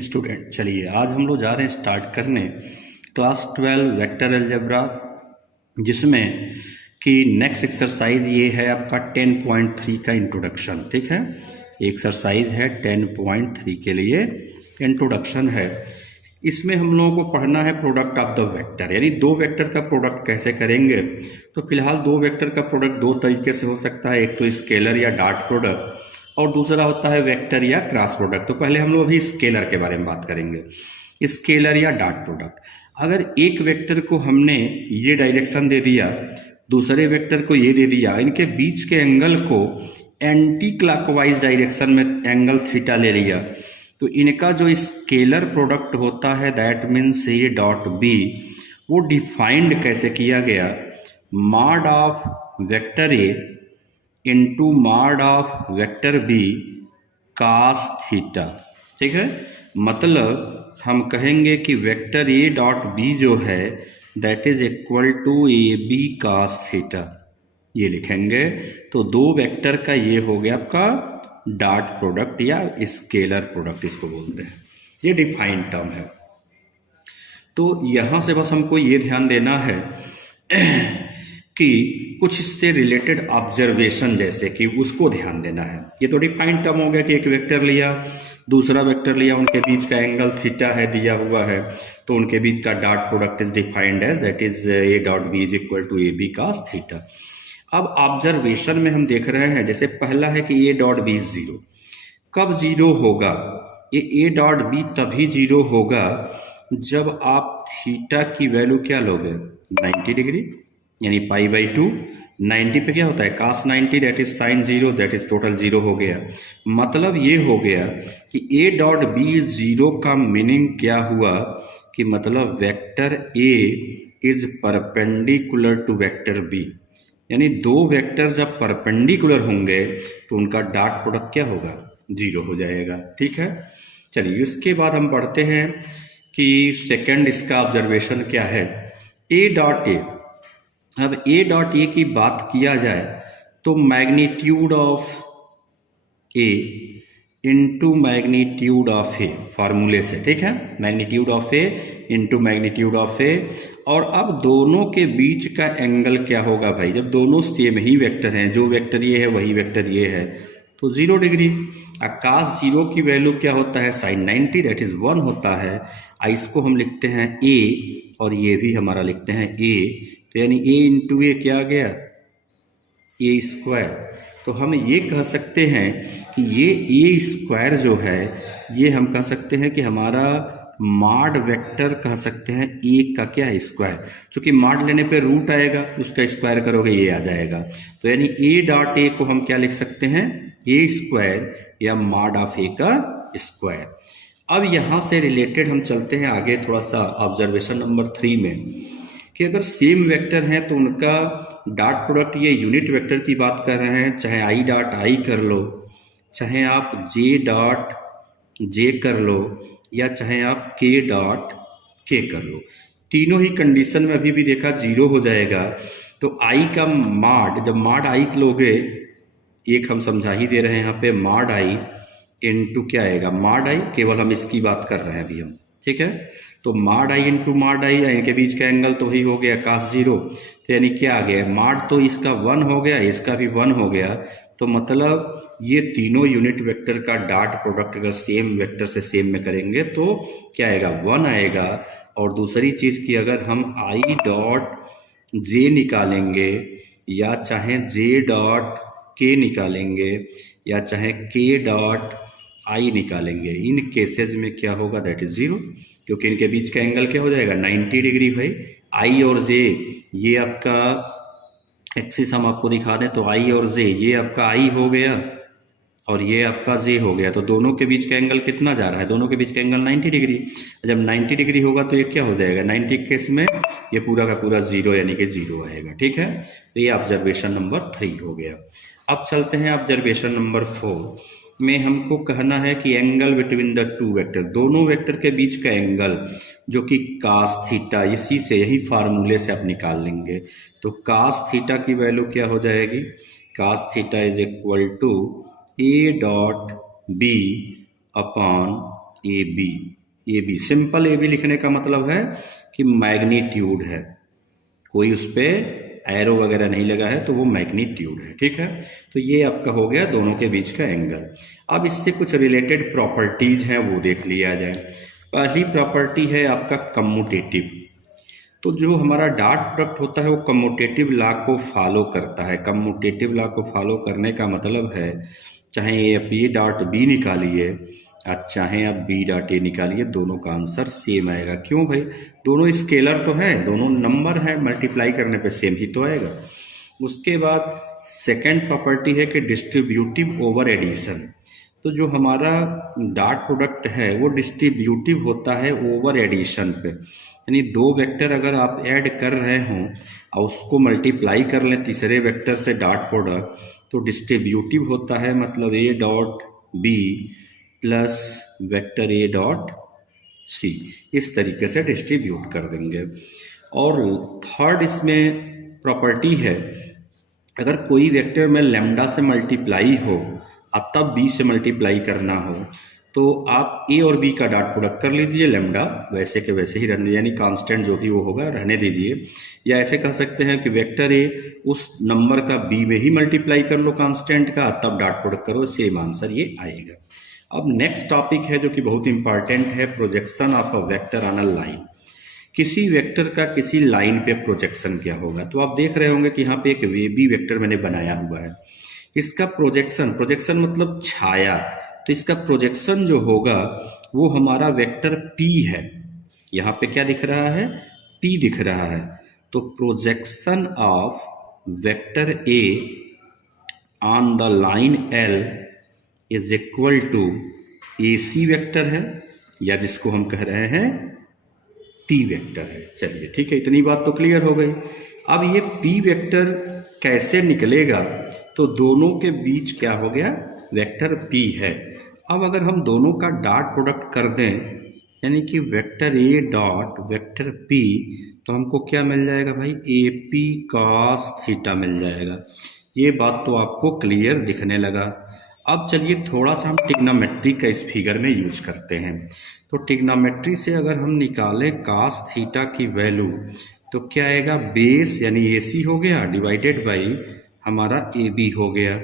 Student, चलिए आज हम लोग जा रहे हैं स्टार्ट करने क्लास 12 वेक्टर अलजेब्रा, जिसमें कि नेक्स्ट एक्सरसाइज ये है आपका 10.3 का इंट्रोडक्शन। ठीक है, एक्सरसाइज है 10.3 के लिए इंट्रोडक्शन है। इसमें हम लोगों को पढ़ना है प्रोडक्ट ऑफ द वेक्टर, यानी दो वेक्टर का प्रोडक्ट कैसे करेंगे। तो फिलहाल दो वेक्टर का प्रोडक्ट दो तरीके से हो सकता है, एक तो स्केलर या डॉट प्रोडक्ट और दूसरा होता है वेक्टर या क्रॉस प्रोडक्ट। तो पहले हम लोग अभी स्केलर के बारे में बात करेंगे, स्केलर या डॉट प्रोडक्ट। अगर एक वेक्टर को हमने ये डायरेक्शन दे दिया, दूसरे वेक्टर को ये दे दिया, इनके बीच के एंगल को एंटी क्लॉकवाइज डायरेक्शन में एंगल थीटा ले लिया, तो इनका जो स्केलर प्रोडक्ट होता है that means A dot B, वो डिफाइंड कैसे किया गया, mod of vector A into mod of vector B cos theta. ठीक है, मतलब हम कहेंगे कि वेक्टर ए डॉट बी जो है that is equal to A B cos theta, ये लिखेंगे। तो दो वेक्टर का ये हो गया आपका डॉट प्रोडक्ट या स्केलर प्रोडक्ट इसको बोलते हैं, ये डिफाइंड टर्म है। तो यहां से बस हमको ये ध्यान देना है कि कुछ इससे रिलेटेड ऑब्जर्वेशन जैसे कि उसको ध्यान देना है। ये तो डिफाइंड टर्म हो गया कि एक वेक्टर लिया, दूसरा वेक्टर लिया, उनके बीच का एंगल थीटा है दिया हुआ है, तो उनके बीच का dot product is defined as that is A dot B is equal to A B cos theta. अब ऑब्जर्वेशन में हम देख रहे हैं, जैसे पहला है कि ए डॉट बी जीरो। कब जीरो होगा? ये ए डॉट बी तभी जीरो होगा जब आप थीटा की वैल्यू क्या लोगे, 90 डिग्री, यानी पाई बाई 2। 90 पे क्या होता है cos 90, that is sine zero, that is total zero हो गया। मतलब ये हो गया कि ए डॉट बी जीरो का मीनिंग क्या हुआ कि मतलब vector A is perpendicular to vector B, यानी दो वेक्टर जब परपेंडिकुलर होंगे तो उनका डॉट प्रोडक्ट क्या होगा, जीरो हो जाएगा। ठीक है, चलिए इसके बाद हम पढ़ते हैं कि सेकंड इसका ऑब्जर्वेशन क्या है, ए डॉट ए। अब ए डॉट ए की बात किया जाए तो magnitude of A into magnitude of A फार्मूले से, ठीक है, magnitude of A into magnitude of A. और अब दोनों के बीच का एंगल क्या होगा भाई, जब दोनों सेम ही वेक्टर हैं, जो वेक्टर ये है वही वेक्टर ये है, तो 0 डिग्री। कास जीरो की वैल्यू क्या होता है, साइन 90, दैट इज 1 होता है। इसको हम लिखते हैं ए और ये भी हमारा लिखते हैं ए, तो यानी ए इंटू ए क्या आ गया, ए स्क्वायर। तो हम ये कह सकते हैं कि ये ए स्क्वायर जो है ये हम कह सकते हैं कि हमारा मॉड वेक्टर कह सकते हैं ए का क्या है, स्क्वायर। चूंकि मॉड लेने पे रूट आएगा, उसका स्क्वायर करोगे ये आ जाएगा, तो यानी ए डॉट ए को हम क्या लिख सकते हैं, ए स्क्वायर या मॉड ऑफ ए का स्क्वायर। अब यहाँ से रिलेटेड हम चलते हैं आगे थोड़ा सा ऑब्जर्वेशन नंबर 3 में, कि अगर सेम वेक्टर हैं तो उनका डॉट प्रोडक्ट, ये यूनिट वेक्टर की बात कर रहे हैं, चाहे आई डॉट आई कर लो, चाहे आप जे डॉट जे कर लो, या चाहे आप के डॉट के कर लो, तीनों ही कंडीशन में अभी भी देखा जीरो हो जाएगा। तो आई का मॉड, जब मॉड आई लोगे, एक हम समझा ही दे रहे हैं यहाँ पे, मॉड आई इंटू क्या आएगा, मॉड आई, केवल हम इसकी बात कर रहे हैं अभी हम, ठीक है। तो मॉड आई इंटू मॉड आई, इनके बीच का एंगल तो वही हो गया कास जीरो, तो यानी क्या आ गया, मॉड तो इसका 1 हो गया, इसका भी 1 हो गया। तो मतलब ये तीनों यूनिट वेक्टर का डॉट प्रोडक्ट अगर सेम वेक्टर से सेम में करेंगे तो क्या आएगा, 1 आएगा। और दूसरी चीज की अगर हम आई डॉट जे निकालेंगे, या चाहे जे डॉट के निकालेंगे, या चाहे के डॉट आई निकालेंगे, इन केसेस में क्या होगा, दैट इज 0, क्योंकि इनके बीच का एंगल क्या हो जाएगा, 90 डिग्री। भाई आई और जे, ये आपका एक्सिस हम आपको दिखा दें, तो आई और जे, ये आपका आई हो गया और ये आपका जे हो गया, तो दोनों के बीच का एंगल कितना जा रहा है, दोनों के बीच का एंगल 90 डिग्री। जब 90 डिग्री होगा तो ये क्या हो जाएगा, 90 केस में ये पूरा का पूरा 0 यानी कि 0 आएगा। ठीक है, तो ये ऑब्जर्वेशन नंबर 3 हो गया। अब चलते हैं ऑब्जर्वेशन नंबर 4 में, हमको कहना है कि angle between the two vector, दोनों वेक्टर के बीच का एंगल जो कि कास थीटा, इसी से यही फार्मूले से आप निकाल लेंगे। तो कास थीटा की वैल्यू क्या हो जाएगी, cos theta is equal to A dot B upon A B, A B simple A B लिखने का मतलब है कि मैग्नीट्यूड है, कोई उस पर एरो वगैरह नहीं लगा है, तो वो मैग्नीट्यूड है। ठीक है, तो ये आपका हो गया दोनों के बीच का एंगल। अब इससे कुछ रिलेटेड प्रॉपर्टीज हैं वो देख लिया जाए। पहली प्रॉपर्टी है आपका कम्यूटेटिव। तो जो हमारा डॉट प्रोडक्ट होता है वो कम्यूटेटिव लॉ को फॉलो करता है। कम्यूटेटिव लॉ को फॉलो करने का मतलब है चाहे आप ए डॉट बी निकालिए और चाहे आप बी डॉट ए निकालिए, दोनों का आंसर सेम आएगा। क्यों भाई, दोनों स्केलर तो है, दोनों नंबर है, मल्टीप्लाई करने पे सेम ही तो आएगा। उसके बाद सेकेंड प्रॉपर्टी है कि डिस्ट्रीब्यूटिव ओवर एडिशन। तो जो हमारा डॉट प्रोडक्ट है वो डिस्ट्रीब्यूटिव होता है ओवर एडिशन पे, यानी दो वेक्टर अगर आप ऐड कर रहे हों और उसको मल्टीप्लाई कर लें तीसरे वेक्टर से डॉट प्रोडक्ट, तो डिस्ट्रीब्यूटिव होता है, मतलब A dot B plus vector A dot C, इस तरीके से डिस्ट्रीब्यूट कर देंगे। और थर्ड इसमें प्रॉपर्टी है, अगर कोई वेक्टर में लैम्डा से मल्टीप्लाई हो और तब बी से मल्टीप्लाई करना हो, तो आप ए और बी का डॉट प्रोडक्ट कर लीजिए, लैम्डा वैसे के वैसे ही रहने, यानी कांस्टेंट जो भी वो होगा रहने दीजिए। या ऐसे कह सकते हैं कि वेक्टर ए उस नंबर का बी में ही मल्टीप्लाई कर लो कांस्टेंट का, तब डॉट प्रोडक्ट करो, सेम आंसर ये आएगा। अब नेक्स्ट टॉपिक है जो कि बहुत इंपॉर्टेंट है, projection of a vector on a line. किसी वेक्टर का किसी लाइन पे प्रोजेक्शन क्या होगा। तो आप देख रहे होंगे कि यहाँ पे एक वेबी वेक्टर मैंने बनाया हुआ है, इसका प्रोजेक्शन, प्रोजेक्शन मतलब छाया, तो इसका प्रोजेक्शन जो होगा वो हमारा वेक्टर P है। यहाँ पे क्या दिख रहा है, P दिख रहा है। तो projection of vector A on the line L is equal to AC vector है, या जिसको हम कह रहे हैं P वेक्टर है। चलिए ठीक है, इतनी बात तो क्लियर हो गई। अब ये P वेक्टर कैसे निकलेगा, तो दोनों के बीच क्या हो गया, वेक्टर P है। अब अगर हम दोनों का डॉट प्रोडक्ट कर दें, यानी कि vector A dot vector P, तो हमको क्या मिल जाएगा भाई, AP cos थीटा मिल जाएगा। ये बात तो आपको क्लियर दिखने लगा। अब चलिए थोड़ा सा हम ट्रिग्नोमेट्री का इस फिगर में यूज करते हैं। तो ट्रिग्नोमेट्री से अगर हम निकालें cos थीटा की वैल्यू, तो क्या आएगा, बेस यानी AC हो गया डिवाइडेड बाई हमारा AB हो गया।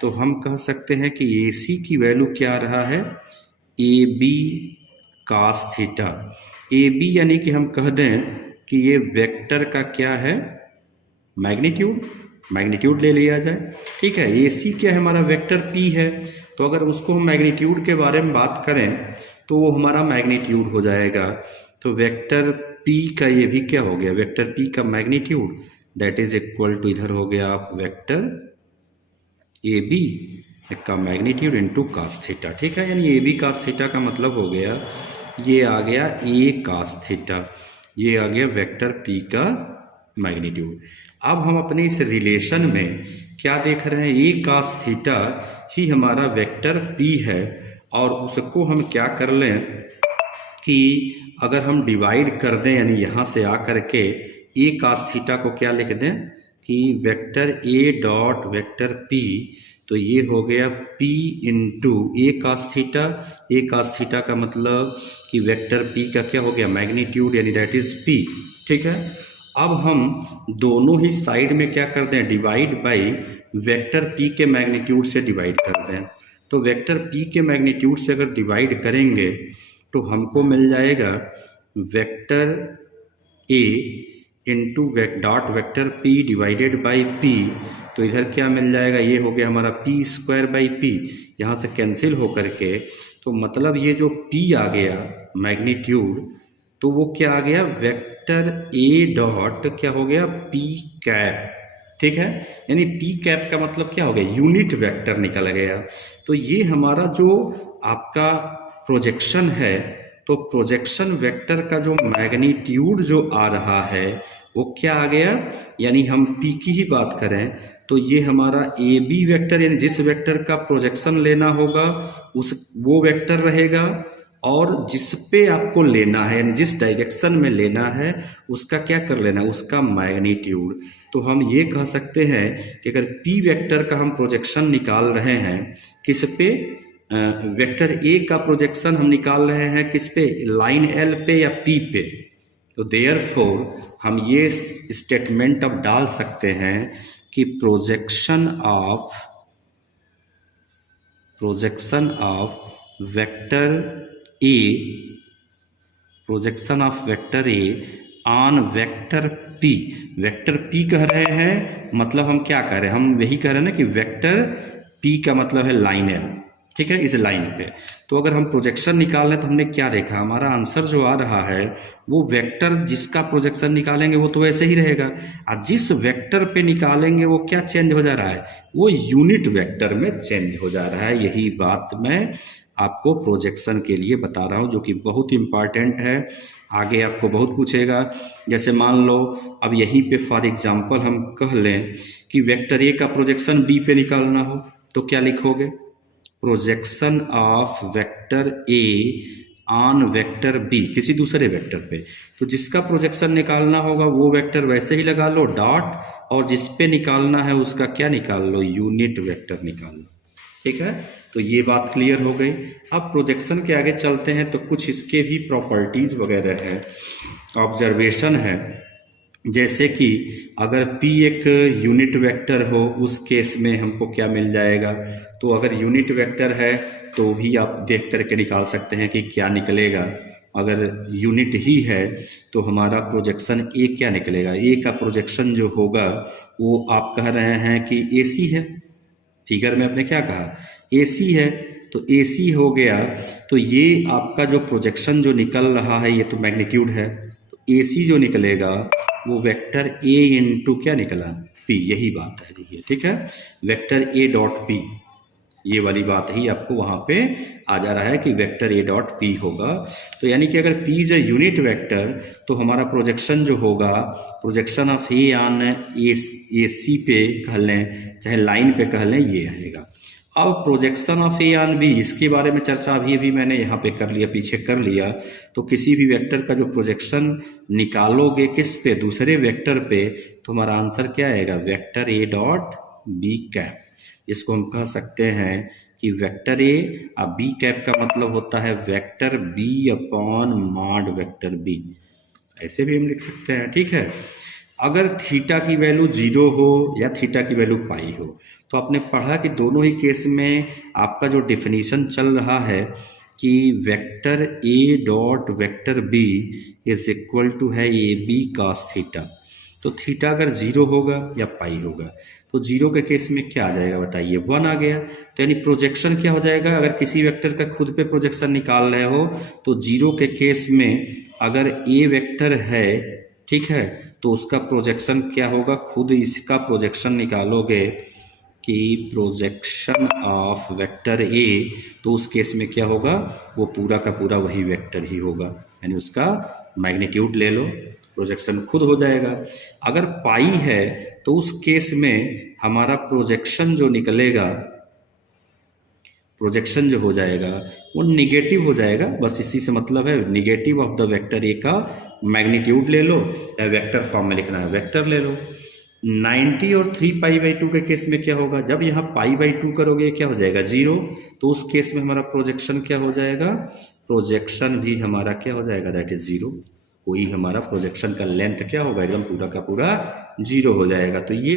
तो हम कह सकते हैं कि AC की वैल्यू क्या रहा है, AB cos थीटा। AB यानी कि हम कह दें कि ये वेक्टर का क्या है, मैग्नीट्यूड, मैग्नीट्यूड ले लिया जाए। ठीक है, AC क्या है, हमारा वेक्टर P है, तो अगर उसको हम मैग्नीट्यूड के बारे में बात करें तो वो हमारा मैग्नीट्यूड हो जाएगा। तो वेक्टर P का ये भी क्या हो गया, वेक्टर P का magnitude, that is equal to, इधर हो गया आप वेक्टर AB का मैग्नीट्यूड इनटू cos थीटा। ठीक है, यानी AB cos थीटा का मतलब हो गया, ये आ गया A cos थीटा, ये आ गया वेक्टर P का मैग्नीट्यूड। अब हम अपने इस रिलेशन में क्या देख रहे हैं, A cos थीटा ही हमारा वेक्टर P है, और उसको हम क्या कर लें कि अगर हम डिवाइड कर दें, यानी यहाँ से आ करके A cos थीटा को क्या लिख दें कि vector A dot vector P, तो ये हो गया P into A cos theta. A cos theta का मतलब कि वेक्टर P का क्या हो गया, मैग्नीट्यूड, यानी दैट इज P। ठीक है, अब हम दोनों ही साइड में क्या कर दें, डिवाइड बाई वेक्टर P के मैग्नीट्यूड से डिवाइड कर दें। तो वेक्टर P के मैग्नीट्यूड से अगर डिवाइड करेंगे तो हमको मिल जाएगा vector A into dot vector P divided by P। तो इधर क्या मिल जाएगा, ये हो गया हमारा P स्क्वायर बाई P, यहाँ से कैंसिल हो करके, तो मतलब ये जो P आ गया मैग्नीट्यूड, तो वो क्या आ गया, वेक्टर A डॉट क्या हो गया, P कैप। ठीक है, यानी P कैप का मतलब क्या हो गया, यूनिट वेक्टर निकल गया। तो ये हमारा जो आपका प्रोजेक्शन है, तो प्रोजेक्शन वेक्टर का जो मैग्नीट्यूड जो आ रहा है वो क्या आ गया, यानी हम P की ही बात करें तो ये हमारा AB वेक्टर, यानी जिस वेक्टर का प्रोजेक्शन लेना होगा उस वो वेक्टर रहेगा, और जिस पे आपको लेना है, यानी जिस डायरेक्शन में लेना है उसका क्या कर लेना, उसका मैग्नीट्यूड। तो हम ये कह सकते हैं कि अगर P वेक्टर का हम प्रोजेक्शन निकाल रहे हैं किस पे, वेक्टर ए का प्रोजेक्शन हम निकाल रहे हैं किस पे, लाइन एल पे या पी पे। तो देयरफॉर हम ये स्टेटमेंट अब डाल सकते हैं कि projection of vector A on vector P. Vector P कह रहे हैं, मतलब हम क्या कह रहे हैं, हम यही कह रहे हैं ना कि वेक्टर पी का मतलब है लाइन एल, ठीक है, इस लाइन पे। तो अगर हम प्रोजेक्शन निकाल रहे तो हमने क्या देखा, हमारा आंसर जो आ रहा है वो वेक्टर जिसका प्रोजेक्शन निकालेंगे वो तो वैसे ही रहेगा, और जिस वेक्टर पे निकालेंगे वो क्या चेंज हो जा रहा है, वो यूनिट वेक्टर में चेंज हो जा रहा है। यही बात मैं आपको प्रोजेक्शन के लिए बता रहा हूँ, जो कि बहुत इंपॉर्टेंट है, आगे आपको बहुत पूछेगा। जैसे मान लो अब यहीं पे फॉर एग्जांपल हम कह लें कि वेक्टर ए का प्रोजेक्शन बी पे निकालना हो, तो क्या लिखोगे, projection of vector A on vector B, किसी दूसरे वेक्टर पे। तो जिसका प्रोजेक्शन निकालना होगा वो वेक्टर वैसे ही लगा लो डॉट, और जिस पे निकालना है उसका क्या निकाल लो, यूनिट वेक्टर निकाल लो, ठीक है। तो ये बात क्लियर हो गई। अब प्रोजेक्शन के आगे चलते हैं, तो कुछ इसके भी प्रॉपर्टीज वगैरह है, ऑब्जर्वेशन है। जैसे कि अगर P एक यूनिट वेक्टर हो, उस केस में हमको क्या मिल जाएगा, तो अगर यूनिट वेक्टर है तो भी आप देख करके निकाल सकते हैं कि क्या निकलेगा। अगर यूनिट ही है तो हमारा प्रोजेक्शन ए क्या निकलेगा, ए का प्रोजेक्शन जो होगा वो आप कह रहे हैं कि AC है, फिगर में आपने क्या कहा AC है, तो AC हो गया। तो ये आपका जो प्रोजेक्शन जो निकल रहा है ये तो मैग्नीट्यूड है, तो AC जो निकलेगा वो वेक्टर A इंटू क्या निकला, P, यही बात है जी, ठीक है, वेक्टर A डॉट P, ये वाली बात ही आपको वहां पे आ जा रहा है कि वेक्टर A डॉट P होगा। तो यानी कि अगर P is a unit vector तो हमारा प्रोजेक्शन जो होगा, projection of A on AC पे कह लें चाहे लाइन पे कह लें, ये आएगा। अब projection of A on B, इसके बारे में चर्चा अभी मैंने यहाँ पे कर लिया, पीछे कर लिया। तो किसी भी वेक्टर का जो प्रोजेक्शन निकालोगे किस पे, दूसरे वेक्टर पे, तो हमारा आंसर क्या आएगा, vector A dot B cap. इसको हम कह सकते हैं कि वेक्टर A और B कैप का मतलब होता है vector B upon mod vector B, ऐसे भी हम लिख सकते हैं, ठीक है। अगर थीटा की वैल्यू 0 हो या थीटा की वैल्यू पाई हो, तो आपने पढ़ा कि दोनों ही केस में आपका जो डिफिनीशन चल रहा है कि vector A dot vector B is equal to है AB cos थीटा। तो थीटा अगर 0 होगा या पाई होगा, तो 0 के केस में क्या आ जाएगा बताइए, 1 आ गया। तो यानी प्रोजेक्शन क्या हो जाएगा, अगर किसी वेक्टर का खुद पे प्रोजेक्शन निकाल रहे हो तो 0 के केस में अगर A वेक्टर है, ठीक है, तो उसका प्रोजेक्शन क्या होगा, खुद इसका प्रोजेक्शन निकालोगे कि प्रोजेक्शन ऑफ वेक्टर A, तो उस केस में क्या होगा, वो पूरा का पूरा वही वेक्टर ही होगा, यानी उसका मैग्नीट्यूड ले लो, प्रोजेक्शन खुद हो जाएगा। अगर पाई है तो उस केस में हमारा प्रोजेक्शन जो निकलेगा, प्रोजेक्शन जो हो जाएगा वो निगेटिव हो जाएगा, बस इसी से मतलब है, negative of the vector A का मैग्नीट्यूड ले लो, या वेक्टर फॉर्म में लिखना है वेक्टर ले लो। 90 और 3π/2 के केस में क्या होगा, जब यहाँ π/2 करोगे क्या हो जाएगा 0, तो उस केस में हमारा प्रोजेक्शन क्या हो जाएगा, प्रोजेक्शन भी हमारा क्या हो जाएगा, दैट इज 0। कोई हमारा प्रोजेक्शन का लेंथ क्या होगा, एकदम पूरा का पूरा 0 हो जाएगा। तो ये